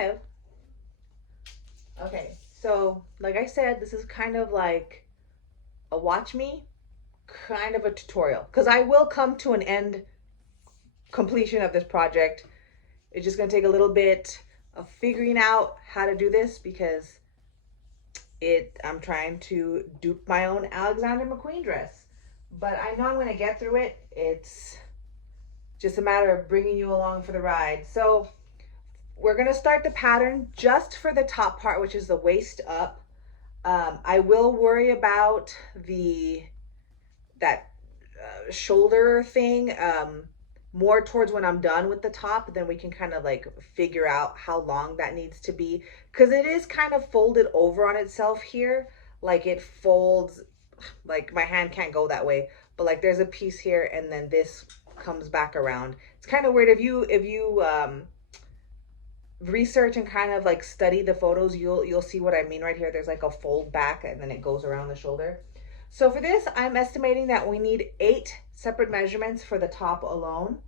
5. Okay, so like I said, this is kind of like a watch me, kind of a tutorial, because I will come to an end completion of this project. It's just gonna take a little bit of figuring out how to do this because I'm trying to dupe my own Alexander McQueen dress. But I know I'm gonna get through it. It's just a matter of bringing you along for the ride. So we're gonna start the pattern just for the top part, which is the waist up. I will worry about that shoulder thing more towards when I'm done with the top. Then we can kind of like figure out how long that needs to be, because it is kind of folded over on itself here. Like it folds, like my hand can't go that way, but like there's a piece here and then this comes back around. It's kind of weird. If you research and kind of like study the photos, you'll see what I mean right here. There's like a fold back and then it goes around the shoulder. So for this, I'm estimating that we need 8 separate measurements for the top alone.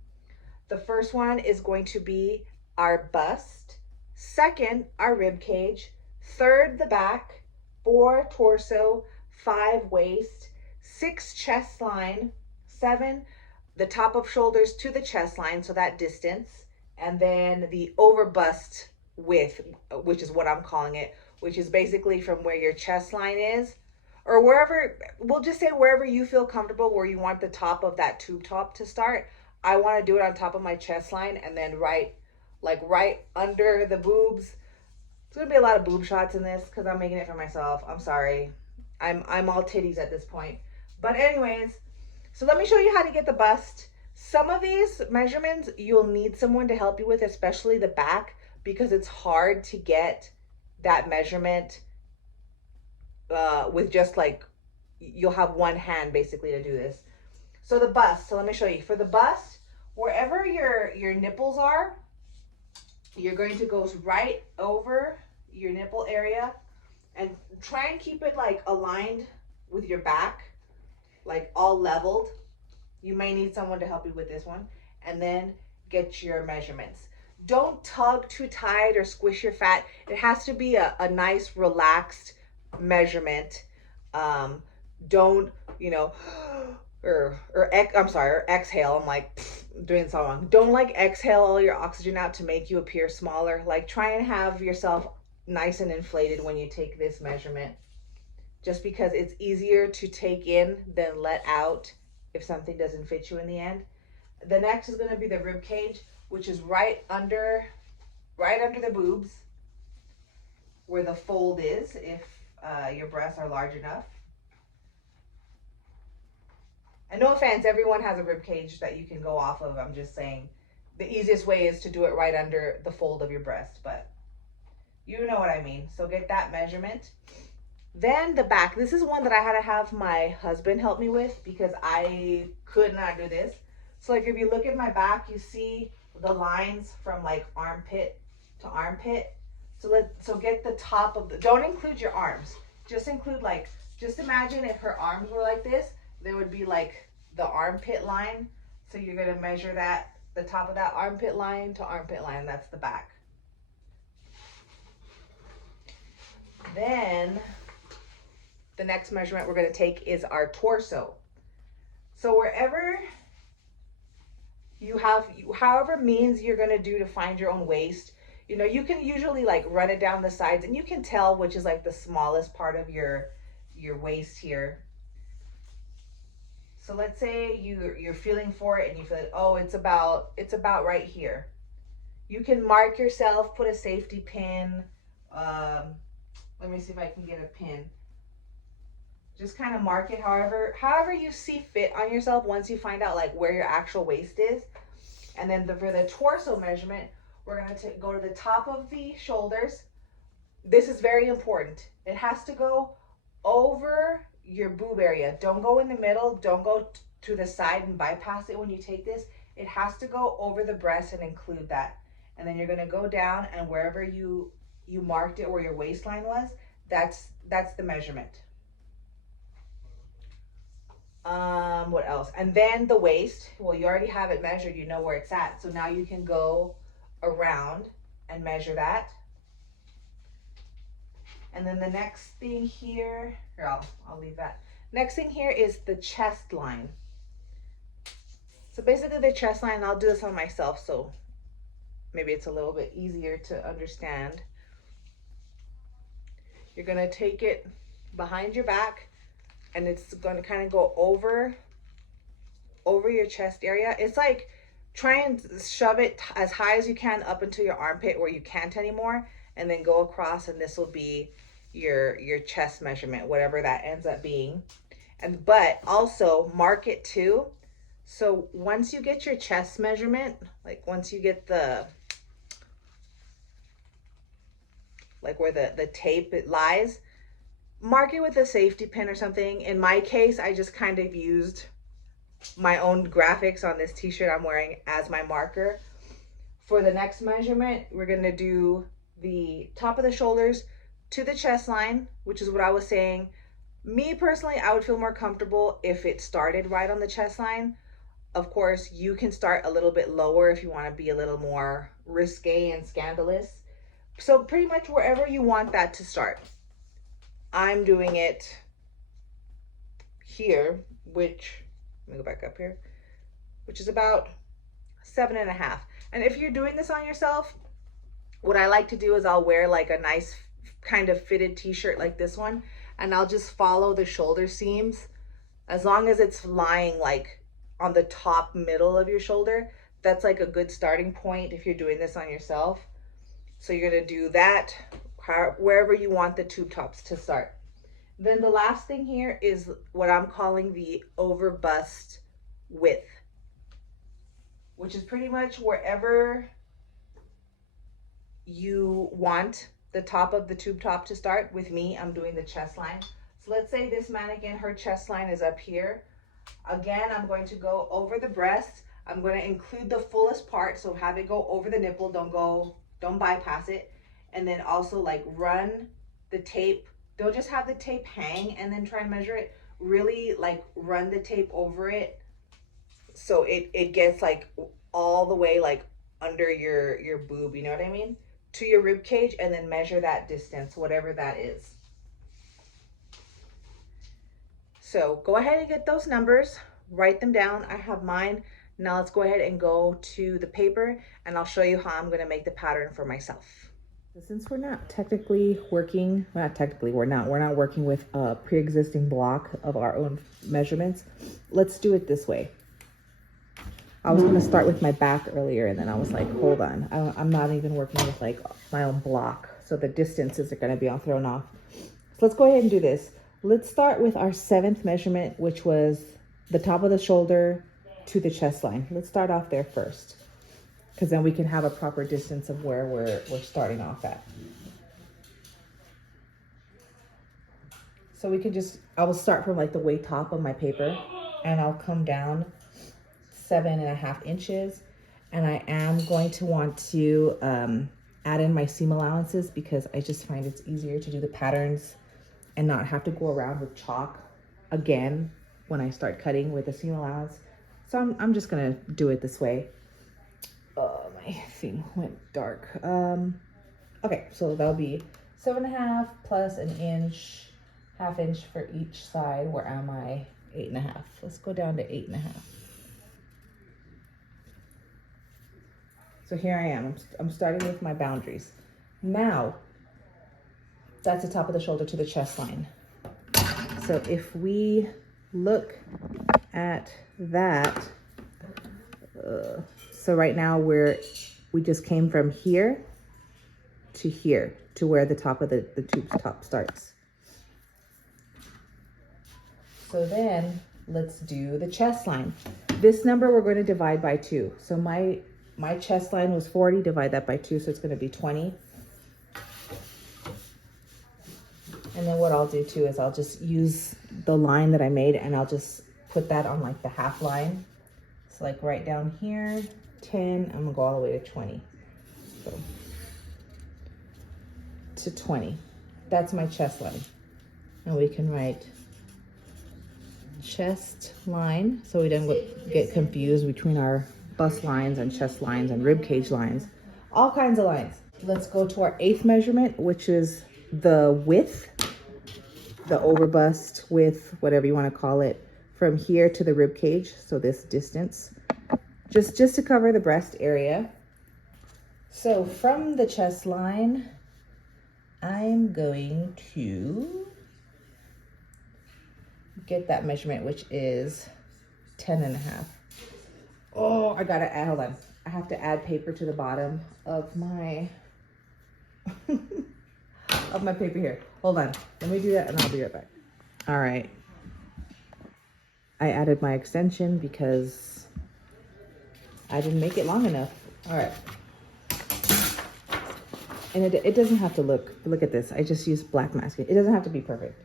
The first one is going to be our bust, second, our rib cage, third, the back, 4, torso, 5, waist, 6, chest line, 7, the top of shoulders to the chest line, so that distance, and then the over bust width, which is what I'm calling it, which is basically from where your chest line is, or wherever, we'll just say wherever you feel comfortable, where you want the top of that tube top to start. I want to do it on top of my chest line and then right under the boobs. It's gonna be a lot of boob shots in this because I'm making it for myself. I'm sorry. I'm all titties at this point. But anyways, so let me show you how to get the bust. Some of these measurements you'll need someone to help you with, especially the back, because it's hard to get that measurement with just like, you'll have one hand basically to do this. So the bust, so let me show you. For the bust, wherever your nipples are, you're going to go right over your nipple area and try and keep it like aligned with your back, like all leveled. You may need someone to help you with this one. And then get your measurements. Don't tug too tight or squish your fat. It has to be a nice relaxed measurement. Don't, or exhale. I'm like doing so wrong. Don't like exhale all your oxygen out to make you appear smaller. Like try and have yourself nice and inflated when you take this measurement, just because it's easier to take in than let out if something doesn't fit you in the end. The next is going to be the rib cage, which is right under the boobs where the fold is, if your breasts are large enough. And no offense, everyone has a rib cage that you can go off of. I'm just saying the easiest way is to do it right under the fold of your breast, but you know what I mean. So get that measurement. Then the back. This is one that I had to have my husband help me with because I could not do this. So like if you look at my back, you see the lines from like armpit to armpit. So get the top of the, don't include your arms. Just include like, just imagine if her arms were like this, there would be like the armpit line. So you're going to measure that, the top of that armpit line to armpit line. That's the back. Then the next measurement we're going to take is our torso. So wherever you have, however means you're going to do to find your own waist, you can usually like run it down the sides and you can tell which is like the smallest part of your waist here. So let's say you're feeling for it and you feel like, oh, it's about right here. You can mark yourself, put a safety pin. Let me see if I can get a pin. Just kind of mark it however you see fit on yourself once you find out like where your actual waist is. And then for the torso measurement, we're going to go to the top of the shoulders. This is very important. It has to go over your boob area. Don't go in the middle. Don't go to the side and bypass it when you take this. It has to go over the breast and include that. And then you're going to go down, and wherever you marked it where your waistline was, that's the measurement. What else? And then the waist, well, you already have it measured, you know where it's at. So now you can go around and measure that. And then the next thing here I'll leave that. Next thing here is the chest line. So basically the chest line, I'll do this on myself so maybe it's a little bit easier to understand. You're gonna take it behind your back and it's gonna kind of go over your chest area. It's like try and shove it as high as you can up into your armpit where you can't anymore, and then go across, and this will be your chest measurement, whatever that ends up being. And but also mark it too. So once you get your chest measurement, like once you get the like where the tape it lies, mark it with a safety pin or something. In my case, I just kind of used my own graphics on this t-shirt I'm wearing as my marker. For the next measurement, we're gonna do the top of the shoulders to the chest line, which is what I was saying. Me personally, I would feel more comfortable if it started right on the chest line. Of course, you can start a little bit lower if you want to be a little more risque and scandalous. So pretty much wherever you want that to start. I'm doing it here, which, let me go back up here, which is about 7.5. And if you're doing this on yourself, what I like to do is I'll wear like a nice kind of fitted t-shirt like this one, and I'll just follow the shoulder seams. As long as it's lying like on the top middle of your shoulder, that's like a good starting point if you're doing this on yourself. So you're gonna do that wherever you want the tube tops to start. Then the last thing here is what I'm calling the over bust width, which is pretty much wherever you want the top of the tube top to start. With me, I'm doing the chest line. So let's say this mannequin, her chest line is up here. Again, I'm going to go over the breast. I'm going to include the fullest part, so have it go over the nipple, don't bypass it. And then also like run the tape. Don't just have the tape hang and then try and measure it. Really like run the tape over it so it gets like all the way like under your boob, you know what I mean, to your rib cage, and then measure that distance, whatever that is. So go ahead and get those numbers, write them down. I have mine. Now let's go ahead and go to the paper and I'll show you how I'm gonna make the pattern for myself. Since we're not technically working, we're not working with a pre-existing block of our own measurements, let's do it this way. I was gonna start with my back earlier, and then I was like, hold on, I'm not even working with like my own block, so the distances are gonna be all thrown off. So let's go ahead and do this. Let's start with our 7th measurement, which was the top of the shoulder to the chest line. Let's start off there first, because then we can have a proper distance of where we're starting off at. So we can just, I will start from like the way top of my paper, and I'll come down 7.5 inches. And I am going to want to add in my seam allowances, because I just find it's easier to do the patterns and not have to go around with chalk again when I start cutting with a seam allowance. So I'm just gonna do it this way. Oh, my thing went dark. Okay, so that'll be 7.5 plus an inch, ½ inch for each side. Where am I? 8.5. Let's go down to 8.5. So here I am. I'm starting with my boundaries. Now, that's the top of the shoulder to the chest line. So if we look at that, so right now we just came from here to where the top of the tube's top starts. So then let's do the chest line. This number we're going to divide by 2. So my chest line was 40, divide that by 2, so it's going to be 20. And then what I'll do too is I'll just use the line that I made, and I'll just put that on like the half line. So like right down here, 10, I'm gonna go all the way to 20. So to 20, that's my chest line. And we can write chest line, so we don't get confused between our bust lines and chest lines and rib cage lines, all kinds of lines. Let's go to our 8th measurement, which is the width, the overbust width, whatever you want to call it, from here to the rib cage. So this distance, just to cover the breast area. So from the chest line, I'm going to get that measurement, which is 10.5. Oh, I gotta add, hold on. I have to add paper to the bottom of my of my paper here. Hold on, let me do that and I'll be right back. All right, I added my extension because I didn't make it long enough. All right, and it doesn't have to look at this. I just use black masking. It doesn't have to be perfect.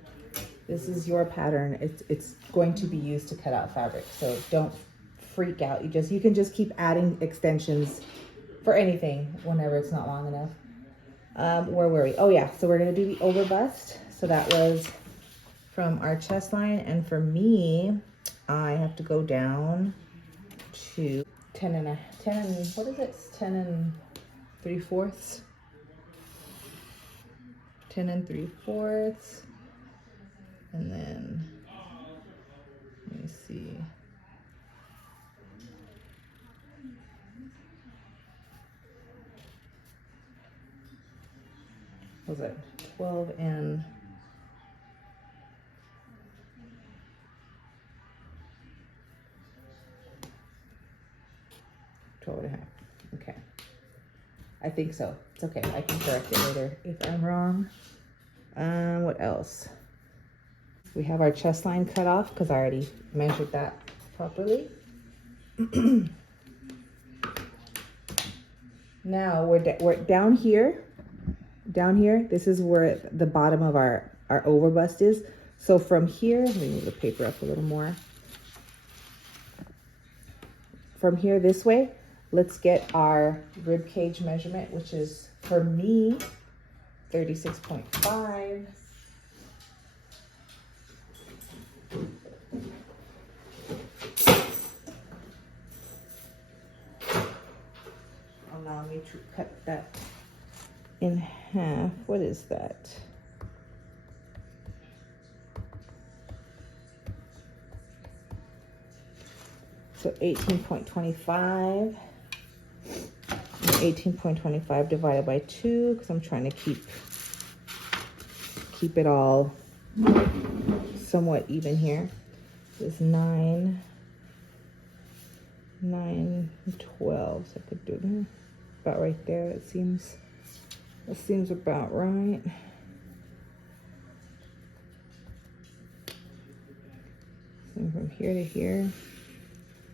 This is your pattern. It's going to be used to cut out fabric, so don't freak out. You can just keep adding extensions for anything whenever it's not long enough. Where were we? Oh yeah, so we're gonna do the overbust. So that was from our chest line, and for me, I have to go down to 10 and 3/4. 10 3/4. And then, let me see. What was it? 12 and 12.5. Okay. I think so. It's okay. I can correct it later if I'm wrong. What else? We have our chest line cut off because I already measured that properly. Now we're down here. Down here, this is where the bottom of our overbust is. So from here, let me move the paper up a little more. From here this way, let's get our rib cage measurement, which is, for me, 36.5. Allow me to cut that in half. What is that? So 18.25. 18.25 divided by 2, because I'm trying to keep it all somewhat even here. Is 9, 12. So I could do that about right there. It seems about right. So from here to here,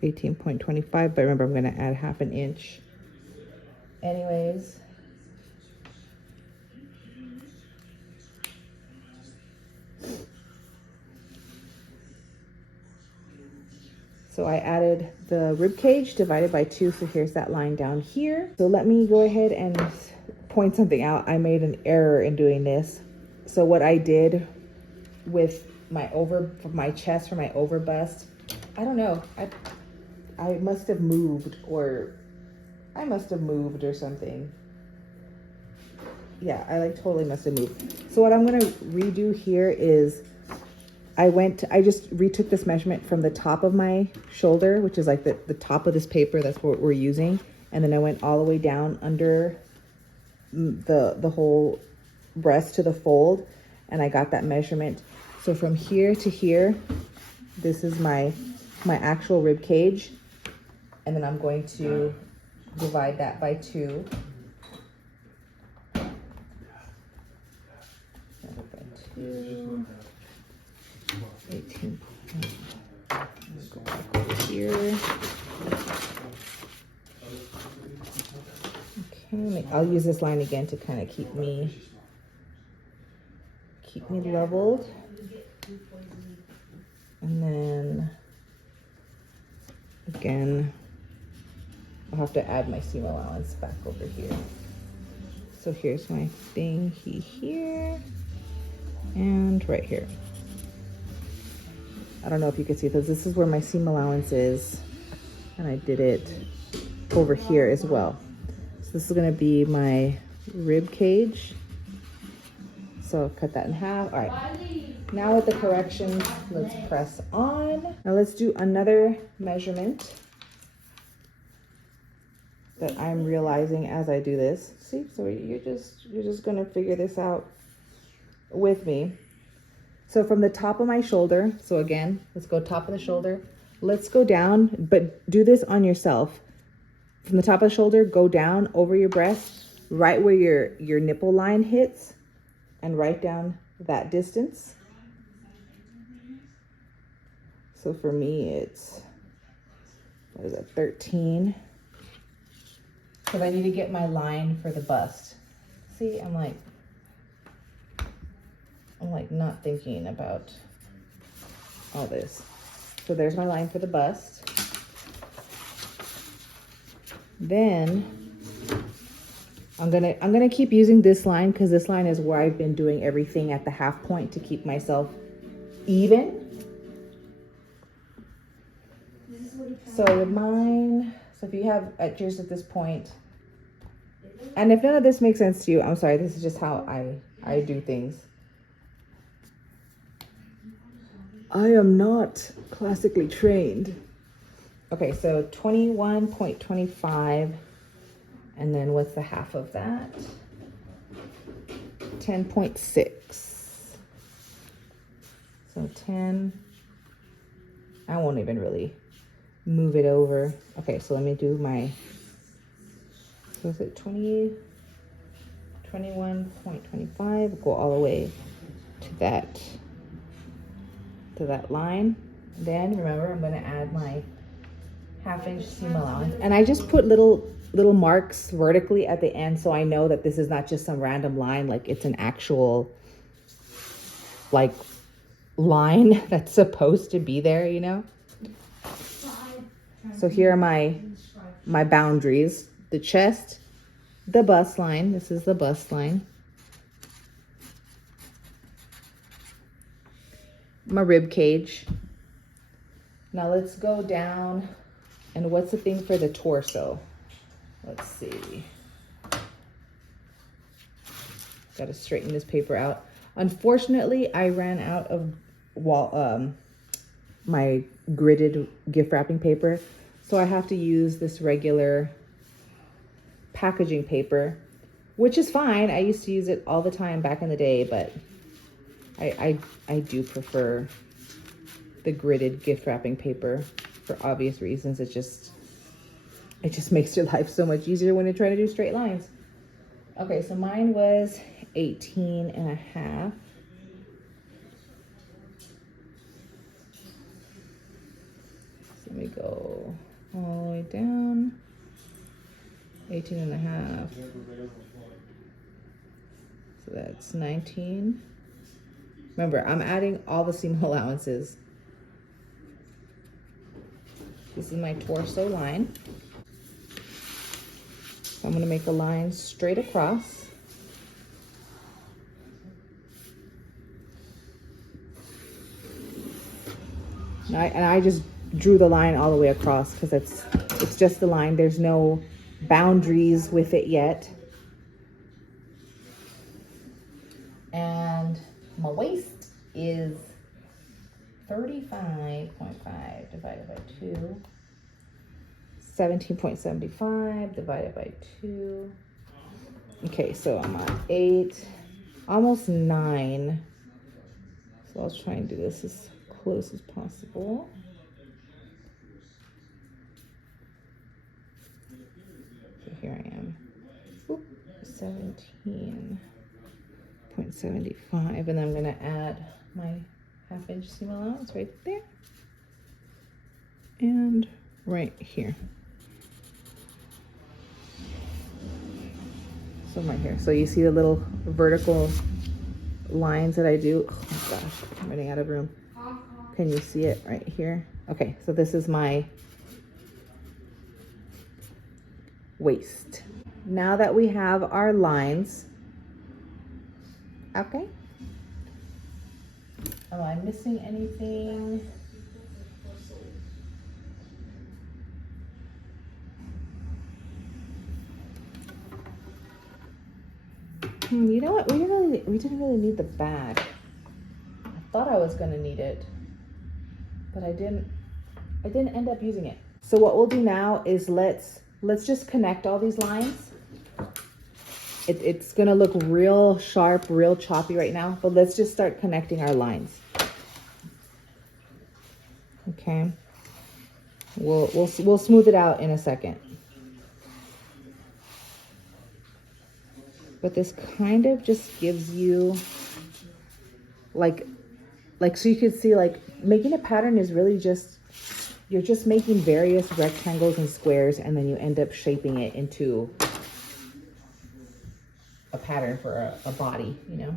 18.25. But remember, I'm going to add 1/2 inch. Anyways. So I added the rib cage divided by 2. So here's that line down here. So let me go ahead and point something out. I made an error in doing this. So what I did with my chest for my overbust, I don't know. I must have moved or something. Yeah, I totally must have moved. So what I'm gonna redo here is I just retook this measurement from the top of my shoulder, which is like the top of this paper. That's what we're using. And then I went all the way down under the whole breast to the fold, and I got that measurement. So from here to here, this is my actual rib cage. And then I'm going to divide that by 2. 18. Go back over here. Okay, I'll use this line again to kind of keep me leveled. And then again, I'll have to add my seam allowance back over here. So here's my thing here and right here. I don't know if you can see this. This is where my seam allowance is, and I did it over here as well. So this is going to be my rib cage. So cut that in half. All right. Now with the corrections, let's press on. Now let's do another measurement that I'm realizing as I do this. See, so you're just gonna figure this out with me. So from the top of my shoulder, so again, let's go top of the shoulder. Let's go down, but do this on yourself. From the top of the shoulder, go down over your breast, right where your nipple line hits, and write down that distance. So for me, it's, what is it, 13. Because I need to get my line for the bust. See, I'm like not thinking about all this. So there's my line for the bust. Then I'm gonna keep using this line because this line is where I've been doing everything at the half point to keep myself even. So mine, so if you have yours at this point, and if none of this makes sense to you, I'm sorry, this is just how I do things. I am not classically trained. Okay, so 21.25, and then what's the half of that? 10.6. So 10, I won't even really move it over. Okay, so let me do my, so is it 21.25, go all the way to that line. Then remember, I'm gonna add my half-inch seam allowance, and I just put little marks vertically at the end so I know that this is not just some random line, like it's an actual like line that's supposed to be there, you know. So here are my boundaries: the chest, the bust line, this is the bust line, my rib cage. Now let's go down, and what's the thing for the torso? Let's see. Got to straighten this paper out. Unfortunately, I ran out of my gridded gift wrapping paper, so I have to use this regular packaging paper, which is fine. I used to use it all the time back in the day, but I do prefer the gridded gift wrapping paper for obvious reasons. It just makes your life so much easier when you're trying to do straight lines. Okay, so mine was 18 and a half. So let me go all the way down. 18 and a half. So that's 19. Remember, I'm adding all the seam allowances. This is my torso line. So I'm gonna make a line straight across. And I just drew the line all the way across because it's just the line. There's no boundaries with it yet. And my waist is 35.5 divided by 2. 17.75 divided by 2. Okay, so I'm at 8, almost 9. So I'll try and do this as close as possible. So here I am. 17.75, and then I'm gonna add my half-inch seam allowance right there and right here. So right here. So you see the little vertical lines that I do. Oh my gosh, I'm running out of room. Can you see it right here? Okay, so this is my waist. Now that we have our lines, okay. Am I missing anything? You know what? We didn't really need the back. I thought I was gonna need it, but I didn't end up using it. So what we'll do now is let's just connect all these lines. It's gonna look real sharp, real choppy right now, but let's just start connecting our lines. Okay. We'll smooth it out in a second. But this kind of just gives you like so you can see, like, making a pattern is really just, you're just making various rectangles and squares, and then you end up shaping it into a pattern for a body, you know?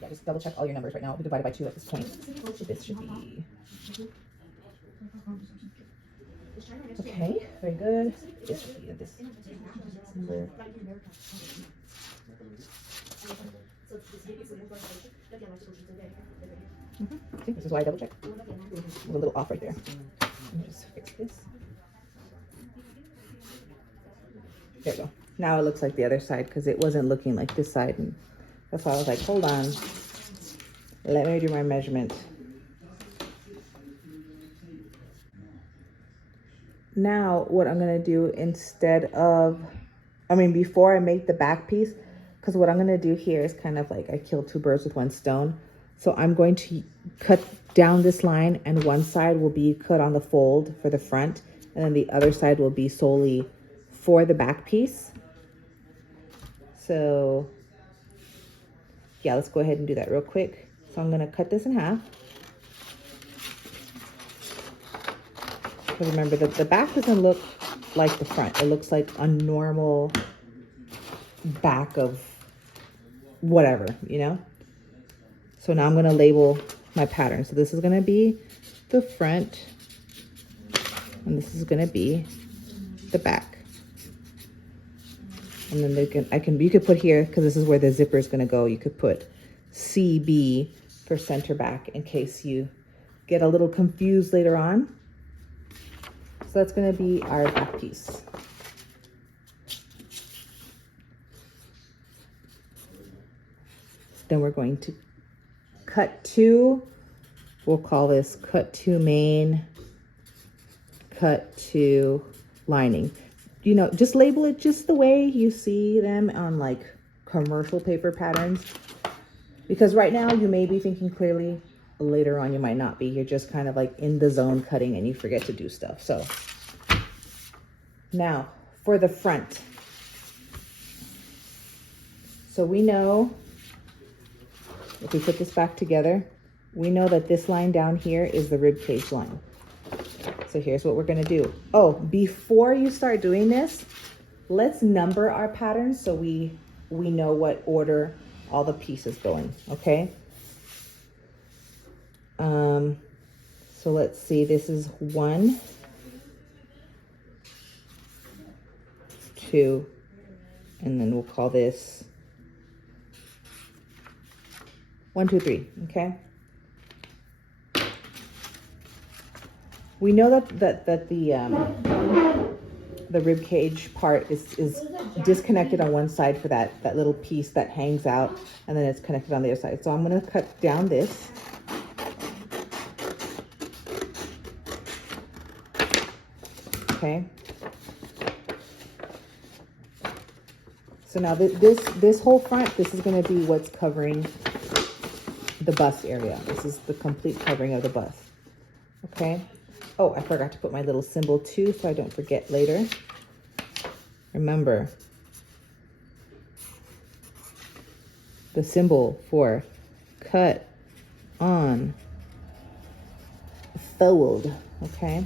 Yeah, just double check all your numbers right now. It'll be divided by 2 at this point. This should be... Okay, very good. This should be this number. See, this is why I double check. I'm a little off right there. Let me just fix this. There we go. Now it looks like the other side, because it wasn't looking like this side, and that's why I was like, hold on, let me do my measurement. Now what I'm gonna do, before I make the back piece, because what I'm gonna do here is kind of like I killed 2 birds with 1 stone. So I'm going to cut down this line, and one side will be cut on the fold for the front, and then the other side will be solely for the back piece. So yeah, let's go ahead and do that real quick. So I'm gonna cut this in half. Because remember, the back doesn't look like the front. It looks like a normal back of whatever, you know? So now I'm going to label my pattern. So this is going to be the front, and this is going to be the back. And then you could put here, because this is where the zipper is going to go, you could put CB for center back in case you get a little confused later on. So that's going to be our back piece. Then we're going to cut 2. We'll call this cut 2 main, cut 2 lining. You know, just label it just the way you see them on like commercial paper patterns. Because right now you may be thinking clearly, later on you might not be. You're just kind of like in the zone cutting and you forget to do stuff. So now for the front. So we know, if we put this back together, we know that this line down here is the rib cage line. So here's what we're gonna do. Oh, before you start doing this, let's number our patterns so we know what order all the pieces go in, okay? So let's see, this is 1, 2, and then we'll call this 1, 2, 3, okay? We know that the rib cage part is disconnected on one side for that little piece that hangs out, and then it's connected on the other side. So I'm gonna cut down this. Okay. So now this whole front, this is gonna be what's covering the bust area. This is the complete covering of the bust. Okay. Oh, I forgot to put my little symbol too, so I don't forget later. Remember, the symbol for cut on fold, okay?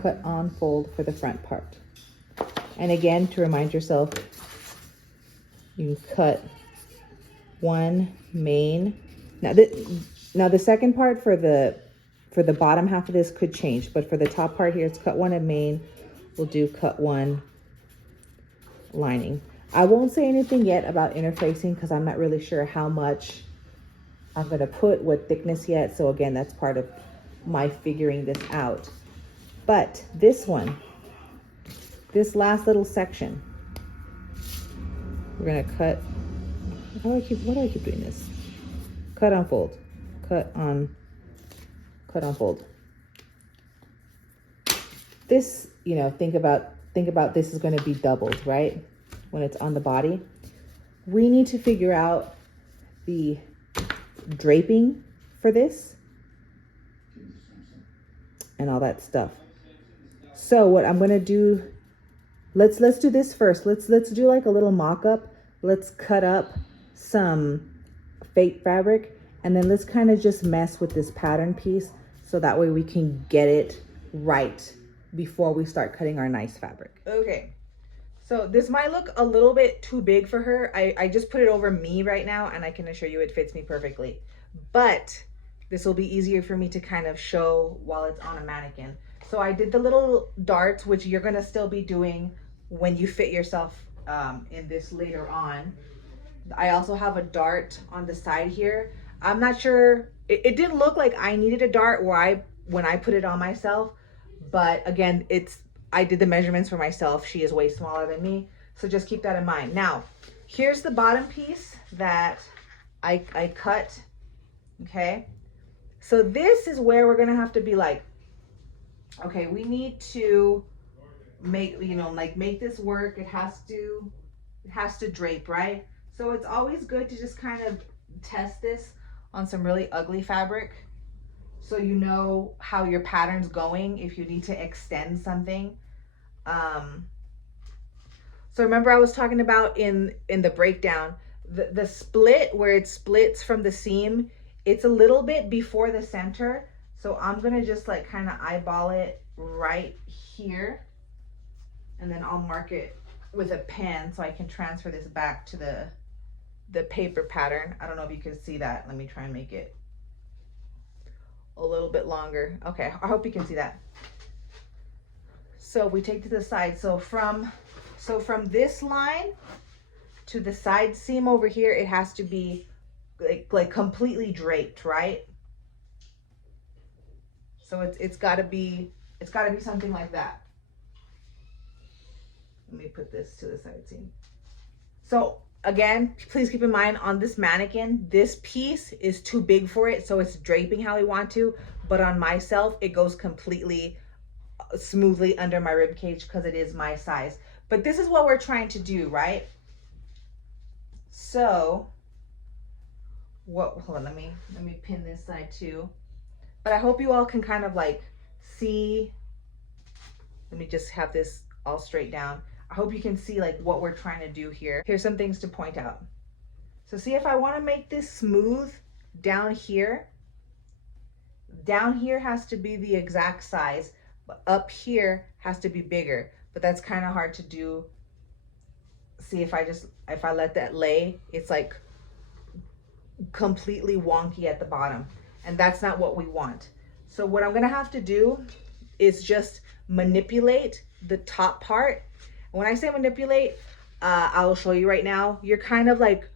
Cut on fold for the front part. And again, to remind yourself, you can cut 1 main. Now the second part for the bottom half of this could change, but for the top part here, it's cut 1 in main. We'll do cut 1 lining. I won't say anything yet about interfacing because I'm not really sure how much I'm gonna put, what thickness yet. So again, that's part of my figuring this out. But this one, this last little section, We're gonna cut. Why do I keep doing this? Cut on fold. Cut on fold. This, you know, think about this is going to be doubled, right? When it's on the body. We need to figure out the draping for this and all that stuff. So what I'm going to do, let's do this first. Let's do like a little mock-up. Let's cut up some fake fabric, and then let's kind of just mess with this pattern piece so that way we can get it right before we start cutting our nice fabric. Okay, so this might look a little bit too big for her. I just put it over me right now, and I can assure you it fits me perfectly. But this will be easier for me to kind of show while it's on a mannequin. So I did the little darts, which you're gonna still be doing when you fit yourself in this later on. I also have a dart on the side here. I'm not sure, it didn't look like I needed a dart when I put it on myself. But again, I did the measurements for myself. She is way smaller than me. So just keep that in mind. Now, here's the bottom piece that I cut, okay? So this is where we're gonna have to be like, okay, we need to make, you know, like make this work. It has to drape, right? So it's always good to just kind of test this on some really ugly fabric, so you know how your pattern's going if you need to extend something. So remember I was talking about in the breakdown, the split where it splits from the seam, it's a little bit before the center. So I'm gonna just like kind of eyeball it right here, and then I'll mark it with a pen so I can transfer this back to the paper pattern. I don't know if you can see that. Let me try and make it a little bit longer. Okay, I hope you can see that. So if we take to the side, so from this line to the side seam over here, it has to be like completely draped, right? So it's got to be something like that. Let me put this to the side seam. So again, please keep in mind on this mannequin, this piece is too big for it, so it's draping how we want to, but on myself, it goes completely smoothly under my rib cage because it is my size. But this is what we're trying to do, right? So hold on, let me pin this side too. But I hope you all can kind of like see, let me just have this all straight down. I hope you can see like what we're trying to do here. Here's some things to point out. So see, if I want to make this smooth down here has to be the exact size, but up here has to be bigger. But that's kind of hard to do. See, if I let that lay, it's like completely wonky at the bottom, and that's not what we want. So what I'm gonna have to do is just manipulate the top part. When I say manipulate, I'll show you right now. You're kind of like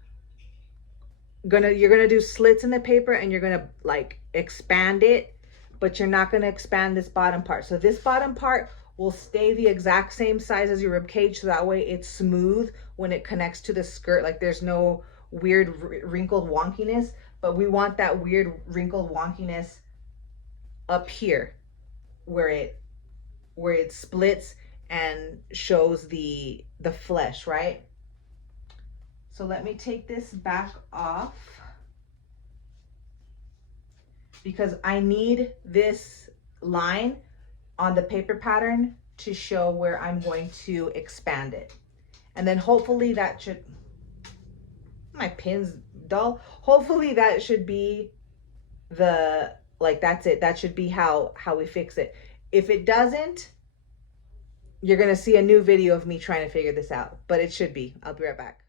you're gonna do slits in the paper, and you're gonna like expand it, but you're not gonna expand this bottom part. So this bottom part will stay the exact same size as your rib cage, so that way it's smooth when it connects to the skirt. Like there's no weird wrinkled wonkiness, but we want that weird wrinkled wonkiness up here where it splits and shows the flesh, right? So let me take this back off because I need this line on the paper pattern to show where I'm going to expand it. And then hopefully that should, my pin's dull. Hopefully that should be that's it. That should be how we fix it. If it doesn't, you're gonna see a new video of me trying to figure this out, but it should be. I'll be right back.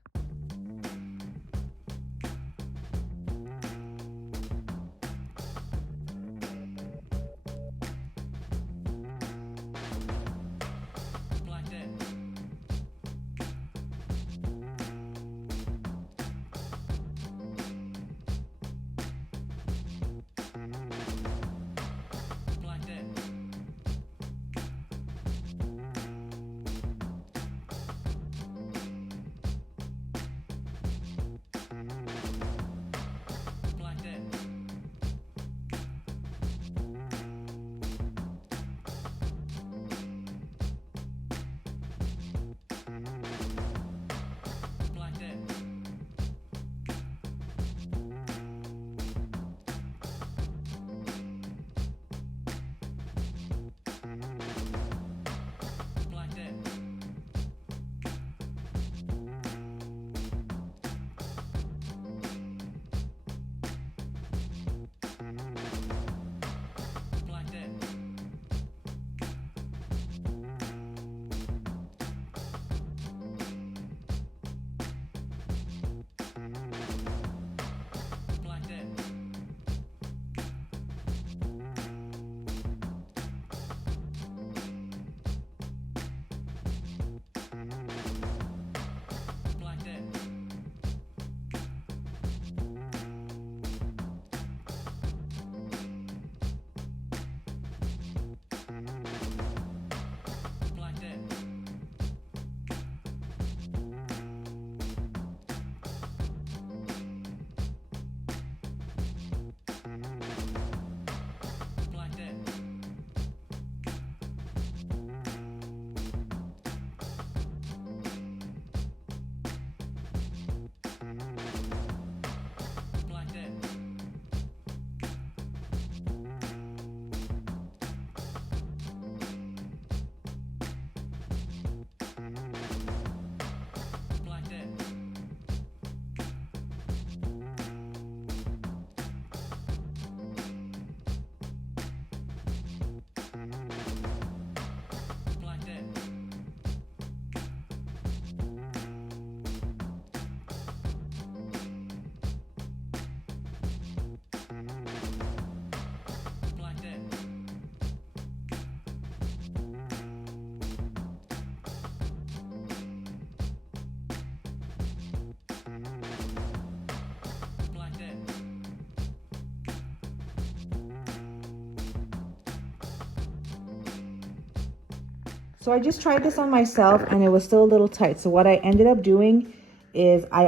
So I just tried this on myself and it was still a little tight. So what I ended up doing is I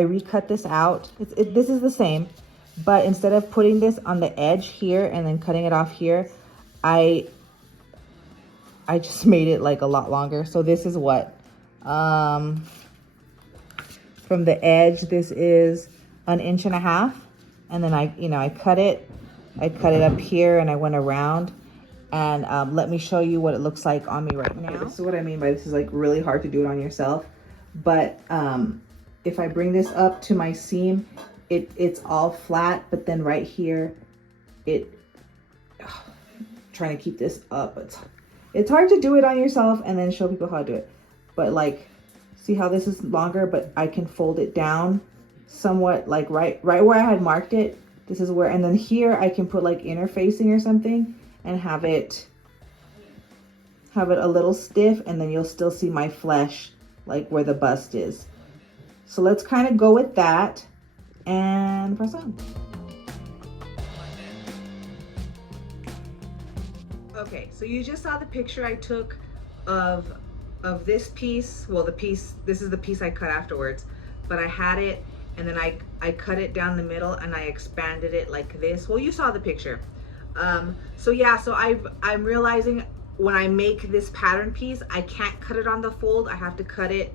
recut this out. This is the same, but instead of putting this on the edge here and then cutting it off here, I just made it like a lot longer. So this is what, from the edge, this is 1.5 inches. And then I cut it up here and I went around. And let me show you what it looks like on me right now. This is what I mean by this is like really hard to do it on yourself. But if I bring this up to my seam, it's all flat, but then right here, trying to keep this up. It's hard to do it on yourself and then show people how to do it. But like, see how this is longer, but I can fold it down somewhat, like right where I had marked it. This is where, and then here I can put like interfacing or something and have it a little stiff, and then you'll still see my flesh like where the bust is. So let's kind of go with that and press on. Okay, so you just saw the picture I took of this piece. Well, this is the piece I cut afterwards, but I had it and then I cut it down the middle and I expanded it like this. Well, you saw the picture. So yeah, so I'm realizing when I make this pattern piece, I can't cut it on the fold. I have to cut it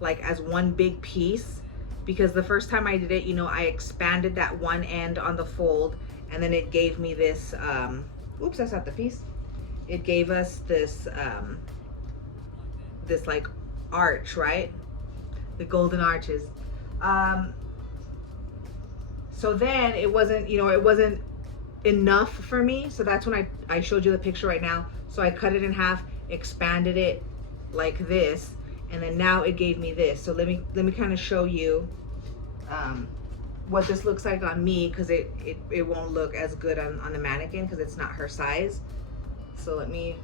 like as one big piece, because the first time I did it, you know, I expanded that one end on the fold and then it gave me this, oops, that's not the piece. It gave us this, this like arch, right? The golden arches. So then it wasn't, you know, it wasn't enough for me. So that's when I showed you the picture right now. So I cut it in half, expanded it like this, and then now it gave me this. So let me kind of show you what this looks like on me, because it won't look as good on the mannequin because it's not her size. So let me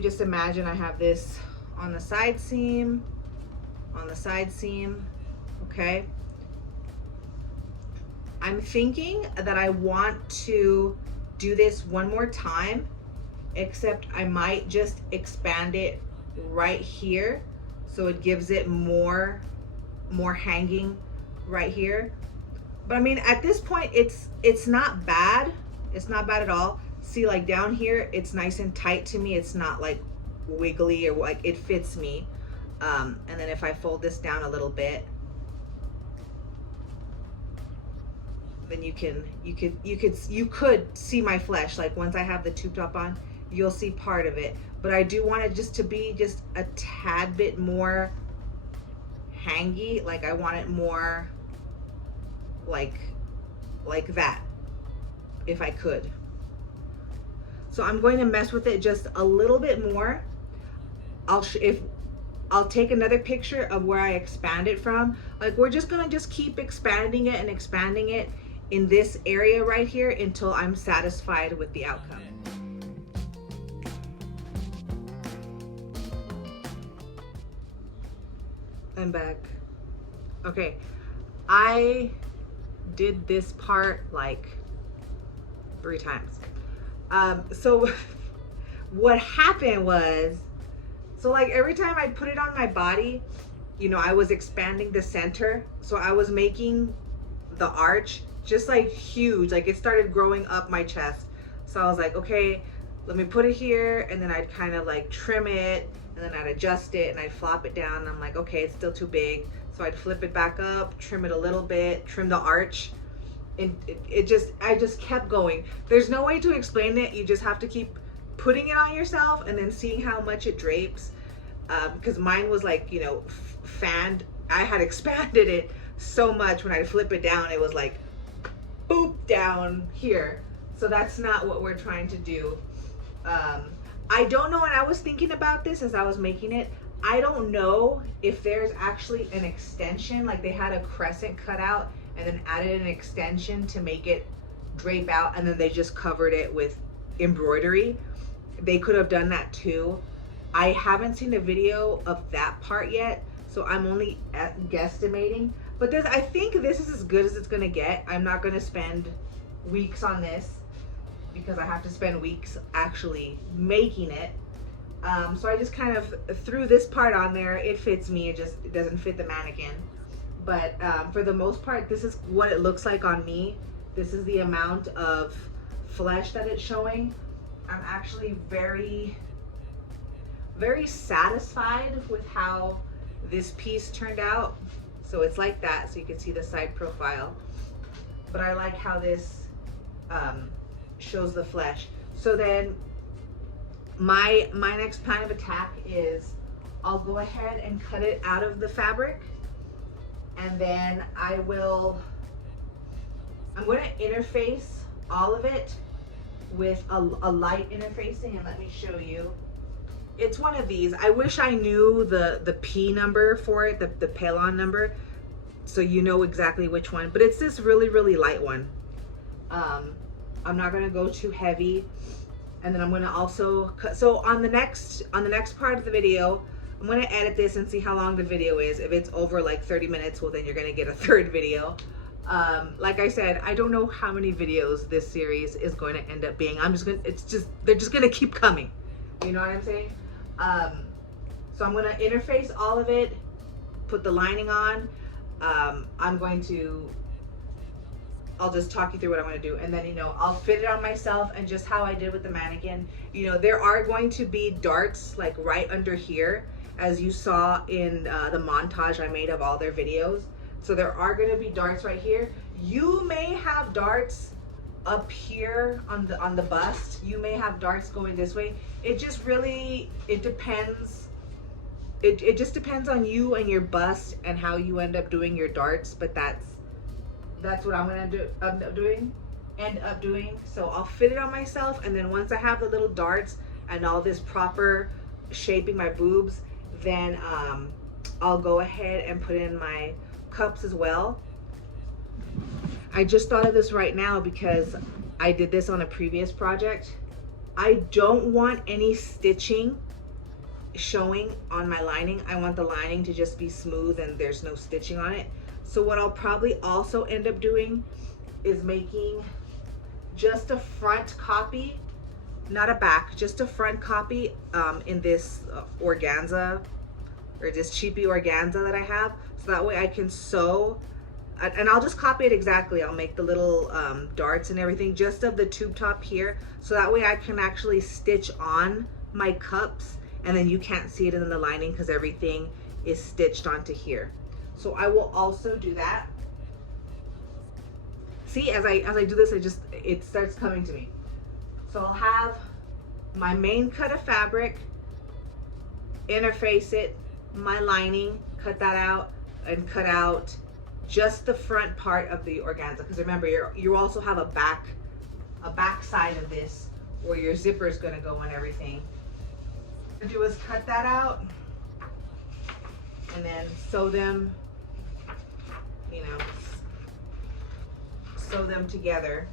just imagine I have this on the side seam, okay? I'm thinking that I want to do this one more time, except I might just expand it right here so it gives it more hanging right here. But I mean, at this point, it's not bad. It's not bad at all. See, like down here, it's nice and tight to me. It's not like wiggly, or like it fits me. And then if I fold this down a little bit, then you could see my flesh. Like once I have the tube top on, you'll see part of it. But I do want it just to be just a tad bit more hangy. Like I want it more like that, if I could. So I'm going to mess with it just a little bit more. I'll take another picture of where I expand it from. Like we're just gonna just keep expanding it and expanding it in this area right here until I'm satisfied with the outcome. I'm back. Okay, I did this part like 3 times. So what happened was, so like every time I put it on my body, you know, I was expanding the center. So I was making the arch just like huge, like it started growing up my chest. So I was like, okay, let me put it here, and then I'd kind of like trim it, and then I'd adjust it and I'd flop it down. And I'm like, okay, it's still too big. So I'd flip it back up, trim it a little bit, trim the arch. And I just kept going. There's no way to explain it. You just have to keep putting it on yourself and then seeing how much it drapes. Because mine was like, you know, fanned. I had expanded it so much when I flip it down, it was like boop down here. So that's not what we're trying to do. I don't know, and I was thinking about this as I was making it. I don't know if there's actually an extension, like they had a crescent cut out and then added an extension to make it drape out, and then they just covered it with embroidery. They could have done that too. I haven't seen a video of that part yet, so I'm only guesstimating. But I think this is as good as it's gonna get. I'm not gonna spend weeks on this because I have to spend weeks actually making it. So I just kind of threw this part on there. It fits me, it doesn't fit the mannequin. But for the most part, this is what it looks like on me. This is the amount of flesh that it's showing. I'm actually very, very satisfied with how this piece turned out. So it's like that, so you can see the side profile. But I like how this shows the flesh. So then my next plan of attack is I'll go ahead and cut it out of the fabric, and then I'm going to interface all of it with a light interfacing, and let me show you. It's one of these. I wish I knew the P number for it, the Pelon number, so you know exactly which one, but it's this really, really light one. I'm not gonna go too heavy. And then I'm gonna also cut, so on the next part of the video, I'm gonna edit this and see how long the video is. If it's over like 30 minutes, well then you're gonna get a third video. Like I said, I don't know how many videos this series is going to end up being. They're just gonna keep coming. You know what I'm saying? So I'm gonna interface all of it, put the lining on. I'll just talk you through what I'm gonna do, and then, you know, I'll fit it on myself, and just how I did with the mannequin. You know, there are going to be darts like right under here, as you saw in the montage I made of all their videos. So there are gonna be darts right here. You may have darts up here on the bust. You may have darts going this way. It just really, it depends. It just depends on you and your bust and how you end up doing your darts, but that's what I'm gonna end up doing. So I'll fit it on myself, and then once I have the little darts and all this proper shaping my boobs, then I'll go ahead and put in my cups as well. I just thought of this right now because I did this on a previous project. I don't want any stitching showing on my lining. I want the lining to just be smooth and there's no stitching on it. So what I'll probably also end up doing is making just a front copy, not a back, just a front copy in this organza, or this cheapy organza that I have. So that way I can sew, and I'll just copy it exactly. I'll make the little darts and everything just of the tube top here. So that way I can actually stitch on my cups, and then you can't see it in the lining because everything is stitched onto here. So I will also do that. See, as I do this, it starts coming to me. So I'll have my main cut of fabric, interface it, my lining, cut that out, and cut out just the front part of the organza. Because remember, you also have a back side of this where your zipper is going to go and everything. What I do is cut that out and then sew them, you know, sew them together.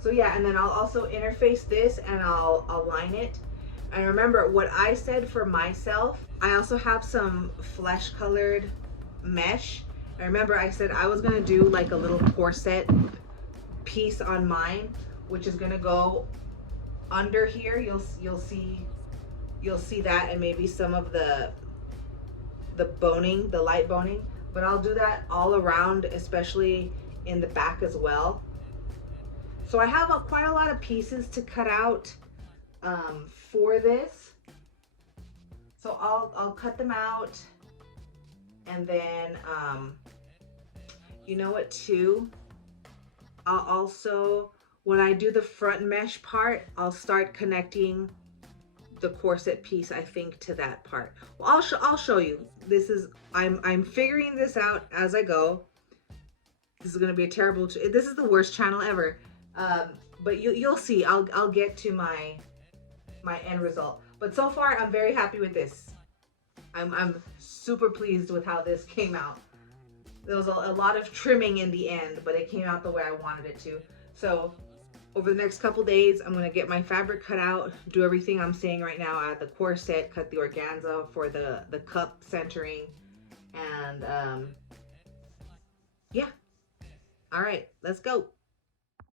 So yeah, and then I'll also interface this and I'll align it. And remember what I said for myself, I also have some flesh colored mesh. And remember I said I was gonna do like a little corset piece on mine, which is gonna go under here. You'll see that, and maybe some of the boning, the light boning, but I'll do that all around, especially in the back as well. So I have quite a lot of pieces to cut out for this. So I'll cut them out, and then you know what too? I'll also, when I do the front mesh part, I'll start connecting the corset piece, I think, to that part. Well, I'll show you. This is, I'm figuring this out as I go. This is gonna be a terrible, this is the worst channel ever. But you'll see. I'll get to my end result. But so far, I'm very happy with this. I'm super pleased with how this came out. There was a lot of trimming in the end, but it came out the way I wanted it to. So over the next couple days, I'm gonna get my fabric cut out, do everything I'm saying right now, add the corset, cut the organza for the cup centering, and yeah. All right, let's go.